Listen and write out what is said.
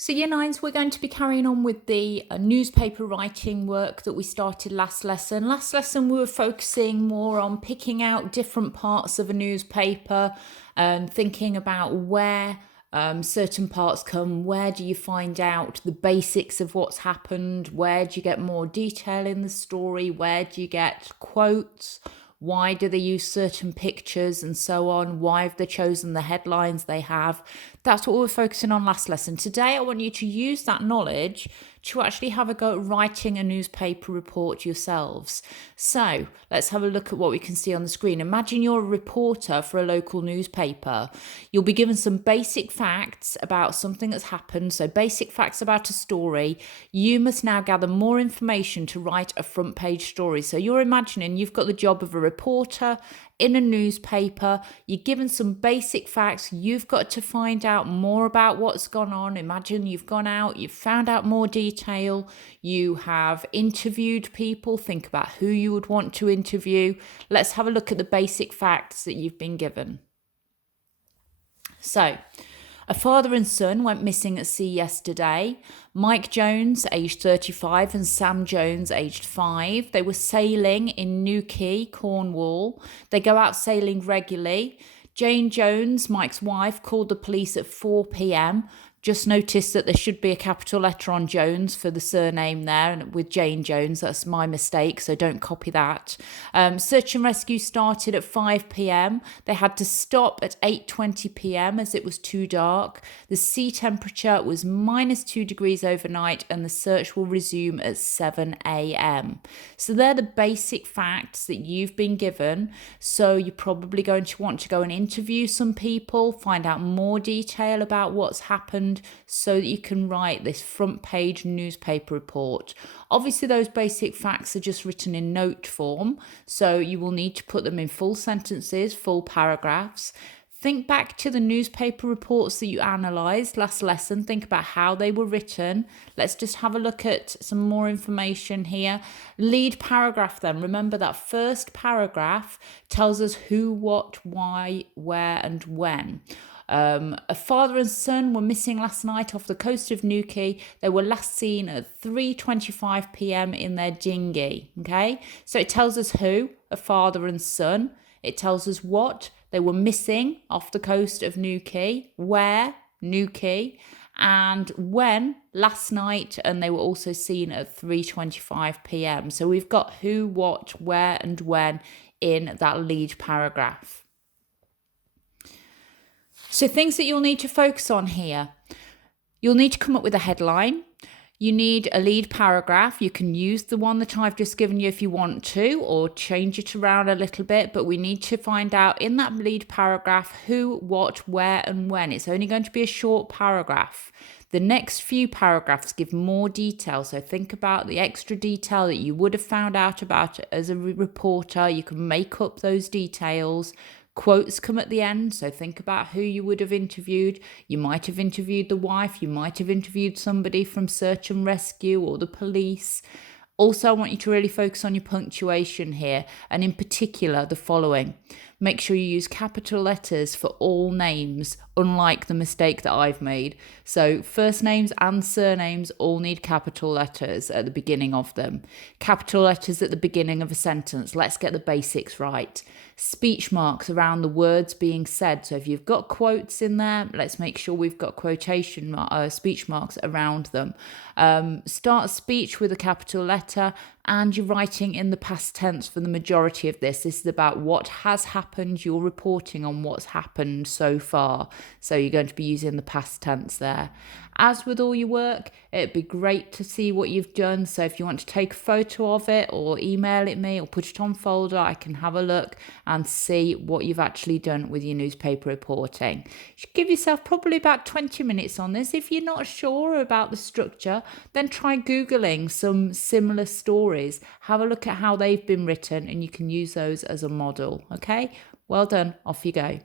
So Year 9s, we're going to be carrying on with the newspaper writing work that we started last lesson. Last lesson we were focusing more on picking out different parts of a newspaper and thinking about where certain parts come, where do you find out the basics of what's happened, where do you get more detail in the story, where do you get quotes, why do they use certain pictures and so on? Why have they chosen the headlines they have? That's what we were focusing on last lesson. Today, I want you to use that knowledge to actually have a go at writing a newspaper report yourselves. So let's have a look at what we can see on the screen. Imagine you're a reporter for a local newspaper. You'll be given some basic facts about something that's happened. So basic facts about a story. You must now gather more information to write a front page story. So you're imagining you've got the job of a reporter in a newspaper, you're given some basic facts, you've got to find out more about what's gone on. Imagine you've gone out, you've found out more detail, you have interviewed people, think about who you would want to interview. Let's have a look at the basic facts that you've been given. So, a father and son went missing at sea yesterday. Mike Jones, aged 35, and Sam Jones, aged 5. They were sailing in Newquay, Cornwall. They go out sailing regularly. Jane Jones, Mike's wife, called the police at 4 p.m. Just noticed that there should be a capital letter on Jones for the surname there, and with Jane Jones, that's my mistake, so don't copy that. Search and rescue started at 5 p.m. They had to stop at 8:20 p.m. as it was too dark. The sea temperature was -2 degrees overnight, and the search will resume at 7 a.m. So they're the basic facts that you've been given. So you're probably going to want to go and interview some people, find out more detail about what's happened, so that you can write this front page newspaper report. Obviously, those basic facts are just written in note form, so you will need to put them in full sentences, full paragraphs. Think back to the newspaper reports that you analysed last lesson. Think about how they were written. Let's just have a look at some more information here. Lead paragraph then. Remember that first paragraph tells us who, what, why, where and when. A father and son were missing last night off the coast of Newquay. They were last seen at 3:25 p.m. in their dinghy. Okay, so it tells us who, a father and son. It tells us what, they were missing off the coast of Newquay, where, Newquay, and when, last night, and they were also seen at 3:25 p.m. So we've got who, what, where, and when in that lead paragraph. So things that you'll need to focus on here. You'll need to come up with a headline. You need a lead paragraph. You can use the one that I've just given you if you want to, or change it around a little bit, but we need to find out in that lead paragraph who, what, where, and when. It's only going to be a short paragraph. The next few paragraphs give more detail, so think about the extra detail that you would have found out about it as a reporter. You can make up those details. Quotes come at the end, so think about who you would have interviewed. You might have interviewed the wife, you might have interviewed somebody from search and rescue or the police. Also, I want you to really focus on your punctuation here, and in particular, the following. Make sure you use capital letters for all names, unlike the mistake that I've made. So first names and surnames all need capital letters at the beginning of them. Capital letters at the beginning of a sentence. Let's get the basics right. Speech marks around the words being said. So if you've got quotes in there, let's make sure we've got speech marks around them. Start a speech with a capital letter, and you're writing in the past tense for the majority of this. This is about what has happened. You're reporting on what's happened so far. So you're going to be using the past tense there. As with all your work, it'd be great to see what you've done. So if you want to take a photo of it or email it me or put it on folder, I can have a look and see what you've actually done with your newspaper reporting. You should give yourself probably about 20 minutes on this. If you're not sure about the structure, then try Googling some similar stories. Have a look at how they've been written, and you can use those as a model. Okay, well done. Off you go.